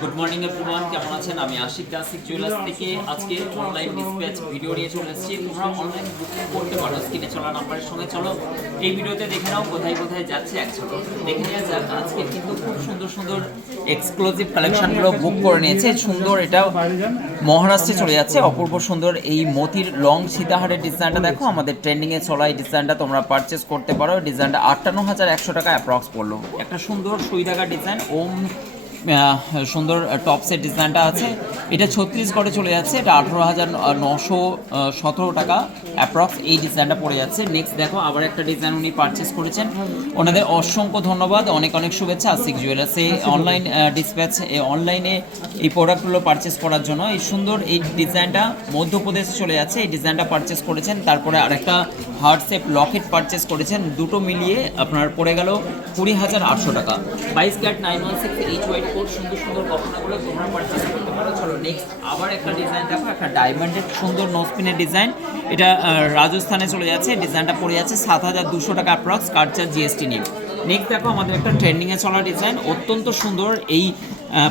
Good morning everyone কেমন আছেন? আমি আশিক ক্লাসিক জুয়েলার্স থেকে আজকে অনলাইন ডিসপ্যাচ ভিডিও নিয়ে চলে এসেছি। তোমরা অনলাইন বুকিং করতে পারো স্ক্রিনে চলা নাম্বারের সঙ্গে চলো। এই ভিডিওতে দেখে নাও কোথায় কোথায় যাচ্ছে এক চলো দেখে নেওয়া যাক, আজকে কিন্তু খুব সুন্দর সুন্দর এক্সক্লুসিভ কালেকশনগুলো বুক করে নিয়েছে। সুন্দর এটা মহারাষ্ট্রে চলে যাচ্ছে। অপূর্ব সুন্দর এই মতির লং সীতাহারের ডিজাইনটা দেখো। আমাদের ট্রেন্ডিংয়ে চলা এই ডিজাইনটা তোমরা পারচেস করতে পারো। ডিজাইনটা আটান্ন হাজার একশো টাকা অ্যাপ্রক্স পড়ল। একটা সুন্দর সুই থাকা ডিজাইন ওম আহ, টপ সেট ডিজাইনটা আছে। এটা ছত্রিশগড়ে চলে যাচ্ছে। এটা আঠেরো হাজার নশো সতেরো টাকা অ্যাপ্রক্স এই ডিজাইনটা পড়ে যাচ্ছে। নেক্সট দেখো আবার একটা ডিজাইন উনি পারচেস করেছেন। ওনাদের অসংখ্য ধন্যবাদ অনেক অনেক শুভেচ্ছা। আসিক জুয়েলার্সে অনলাইন ডিসপ্যাচ অনলাইনে এই প্রোডাক্টগুলো পারচেস করার জন্য। এই সুন্দর এই ডিজাইনটা মধ্যপ্রদেশে চলে যাচ্ছে। এই ডিজাইনটা পারচেস করেছেন। তারপরে আরেকটা শেপ লকেট পারচেস করেছেন। দুটো মিলিয়ে আপনার পড়ে গেল কুড়ি হাজার আটশো টাকা। বাইশ carat nine one six H white code সুন্দর সুন্দর গহনাগুলো তোমরা পারচেস করতে পারো। চলো নেক্সট আবার একটা ডিজাইন দেখো, একটা ডায়মন্ডের সুন্দর নোসপিনের ডিজাইন এটা রাজস্থানে চলে যাচ্ছে ডিজাইনটা পড়ে যাচ্ছে সাত হাজার দুশো টাকা অ্যাপ্রক্স কার্চার জিএসটি নিয়ে। নেক্সট দেখো, আমাদের একটা ট্রেন্ডিংয়ে চলা ডিজাইন অত্যন্ত সুন্দর। এই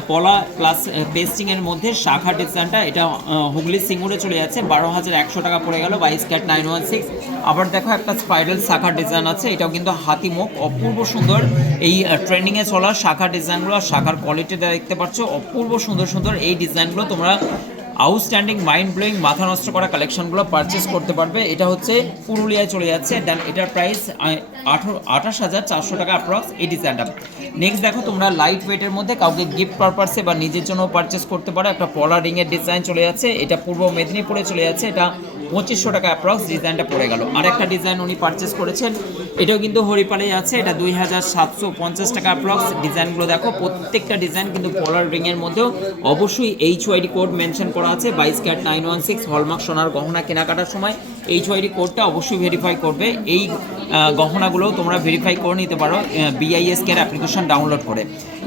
পলা প্লাস পেস্টিংয়ের মধ্যে শাখা ডিজাইনটা এটা হুগলি সিঙ্গুরে চলে যাচ্ছে। বারো হাজার একশো টাকা পড়ে গেল বাইশ ক্যাট নাইন ওয়ান সিক্স আবার দেখো একটা স্পাইরাল শাখা ডিজাইন আছে, এটাও কিন্তু হাতি মুখ, অপূর্ব সুন্দর। এই ট্রেন্ডিংয়ে চলা শাখা ডিজাইনগুলো শাখার কোয়ালিটিটা দেখতে পাচ্ছ, অপূর্ব সুন্দর সুন্দর এই ডিজাইনগুলো তোমরা আউটস্ট্যান্ডিং মাইন্ড ব্লোয়িং মাথা নষ্ট করা কালেকশনগুলো পারচেস করতে পারবে। এটা হচ্ছে পুরুলিয়ায় চলে যাচ্ছে। দেন এটার প্রাইস আঠারো, আঠাশ হাজার চারশো টাকা অ্যাপ্রক্স এই ডিজাইনটা নেক্সট দেখো তোমরা লাইট ওয়েটের মধ্যে কাউকে গিফট পারপাসে বা নিজের জন্য পারচেস করতে পারো। একটা পলা রিংয়ের ডিজাইন চলে যাচ্ছে। এটা পূর্ব মেদিনীপুরে চলে যাচ্ছে। এটা পঁচিশশো টাকা অ্যাপ্রক্স ডিজাইনটা পড়ে গেল। আর একটা ডিজাইন উনি পারচেস করেছেন। এটাও কিন্তু হরিপালে আছে। এটা দুই হাজার সাতশো পঞ্চাশ টাকা অ্যাপ্রক্স ডিজাইনগুলো দেখো। প্রত্যেকটা ডিজাইন কিন্তু পলার রিংয়ের মধ্যেও অবশ্যই এইচ ওয়াইডি কোড মেনশন করা আছে বাইশ carat nine one six hallmark সোনার গহনা কেনাকাটার সময় এইচ ওয়াইডি কোডটা অবশ্যই ভেরিফাই করবে। এই আহ, গহনাগুলোও তোমরা ভেরিফাই করে নিতে পারো বিআইএস কেয়ার অ্যাপ্লিকেশন ডাউনলোড করে।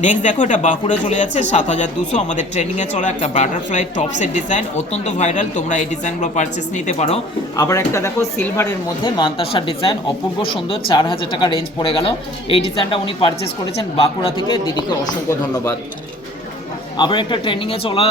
নেক্সট দেখো এটা বাঁকুড়া চলে যাচ্ছে সাত হাজার দুশো। আমাদের ট্রেনিংয়ে চলা একটা বাটারফ্লাই টপসের ডিজাইন অত্যন্ত ভাইরাল তোমরা এই ডিজাইনগুলো পারচেস নিতে পারো। আবার একটা দেখো সিলভারের মধ্যে মান্তাসার ডিজাইন অপূর্ব সুন্দর চার হাজার টাকা রেঞ্জ পড়ে গেল। এই ডিজাইনটা উনি পারচেস করেছেন বাঁকুড়া থেকে। দিদিকে অসংখ্য ধন্যবাদ। আবার একটা ট্রেন্ডিংয়ে চলা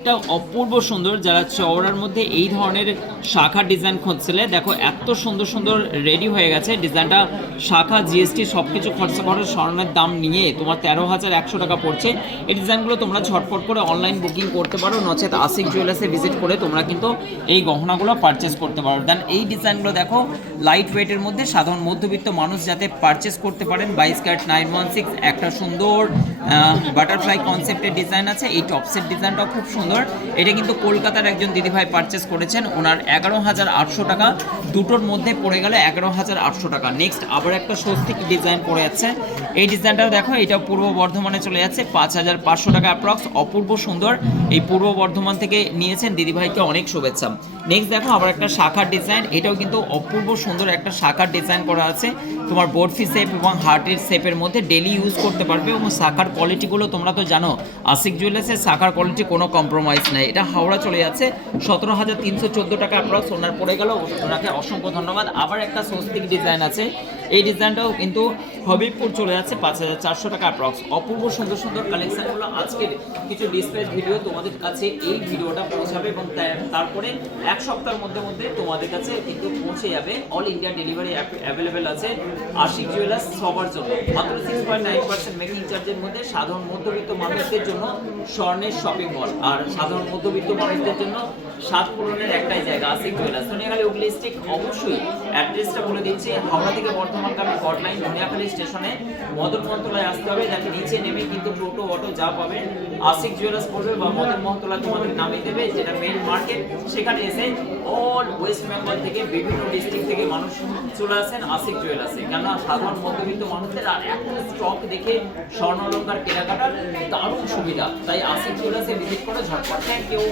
একটা অপূর্ব সুন্দর যারা চওড়ার মধ্যে এই ধরনের শাখা ডিজাইন খুঁজছিলে। দেখো, এত সুন্দর সুন্দর রেডি হয়ে গেছে। ডিজাইনটা শাখা জিএসটি সব কিছু খরচা করে স্বর্ণের দাম নিয়ে তোমার তেরো হাজার একশো টাকা পড়ছে। এই ডিজাইনগুলো তোমরা ঝটপট করে অনলাইন বুকিং করতে পারো, নচেত আশিক জুয়েলার্সে ভিজিট করে তোমরা কিন্তু এই গহনাগুলো পারচেস করতে পারো। দেন এই ডিজাইনগুলো দেখো লাইট ওয়েটের মধ্যে সাধারণ মধ্যবিত্ত মানুষ যাতে পারচেস করতে পারেন। বাইশ ক্যাট নাইন ওয়ান সিক্স একটা সুন্দর বাটারফ্লাই কনসেপ্টের ডিজাইন আছে। এই টপসের ডিজাইনটাও খুব সুন্দর এটা কিন্তু কলকাতার একজন দিদিভাই পারচেস করেছেন। ওনার এগারো হাজার আটশো টাকা। দুটোর মধ্যে পড়ে গেল এগারো হাজার আটশো টাকা। নেক্সট আবার একটা স্বস্তিক ডিজাইন পড়ে যাচ্ছে এই ডিজাইনটাও দেখো এটা পূর্ব বর্ধমানে চলে যাচ্ছে। পাঁচ হাজার পাঁচশো টাকা অ্যাপ্রক্স অপূর্ব সুন্দর। এই পূর্ব বর্ধমান থেকে নিয়েছেন দিদিভাইকে অনেক শুভেচ্ছা। নেক্সট দেখো, আবার একটা শাখার ডিজাইন এটাও কিন্তু অপূর্ব সুন্দর একটা শাখার ডিজাইন করা আছে। তোমার বরফি শেপ এবং হার্টের শেপের মধ্যে ডেলি ইউজ করতে পারবে এবং শাখার কোয়ালিটিগুলো তোমরা তো জানো। আশিক জুয়েলার্সের শাখার কোয়ালিটি কোনো কম্প্রোমাইজ নেই। এটা হাওড়া চলে যাচ্ছে। সতেরো হাজার তিনশো চোদ্দ টাকা আপনারা সোনার পড়ে গেল। ওনাকে অসংখ্য ধন্যবাদ। আবার একটা স্বস্তিক ডিজাইন আছে। এই ডিজাইনটাও কিন্তু হবিবপুর চলে যাচ্ছে পাঁচ হাজার চারশো টাকা অ্যাপ্রক্স অপূর্ব সুন্দর সুন্দর কালেকশনগুলো আজকের কিছু ডিসপ্লে ভিডিও তোমাদের কাছে এই ভিডিওটা পৌঁছাবে এবং তারপরে এক সপ্তাহের মধ্যে মধ্যে তোমাদের কাছে কিন্তু পৌঁছে যাবে। All India delivery app available আছে আশিক জুয়েলার্স সবার জন্য। মাত্র six point nine percent making চার্জের মধ্যে সাধারণ মধ্যবিত্ত মানুষদের জন্য স্বর্ণের শপিং মল আর সাধারণ মধ্যবিত্ত মানুষদের জন্য সাত পূরণের একটাই জায়গা, আশিক জুয়েলার্স ধনিয়াখালী হুগলি স্টিক অবশ্যই অ্যাড্রেসটা বলে দিচ্ছি। হাওড়া থেকে বর্ধমানগামী হটলাইন ধনিয়াখালী স্টেশনে মদন মহতলায় আসতে হবে যাতে নিচে নেমে কিন্তু টোটো, অটো যা পাবে আশিক জুয়েলার্স পড়বে বা মদন মহতলা তোমাদের নামিয়ে দেবে, যেটা মেইন মার্কেট সেখানে এসে অল ওয়েস্ট বেঙ্গল থেকে বিভিন্ন ডিস্ট্রিক্ট থেকে মানুষ চলে আসেন আশিক জুয়েলার্সে কেন সাধারণ মধ্যবিত্ত মানুষদের আর এত স্টক দেখে স্বর্ণলঙ্কার কেনাকাটার দারুণ সুবিধা। তাই আশিক জুয়েলার্সে ভিজিট করে, ঝটপট। ইউ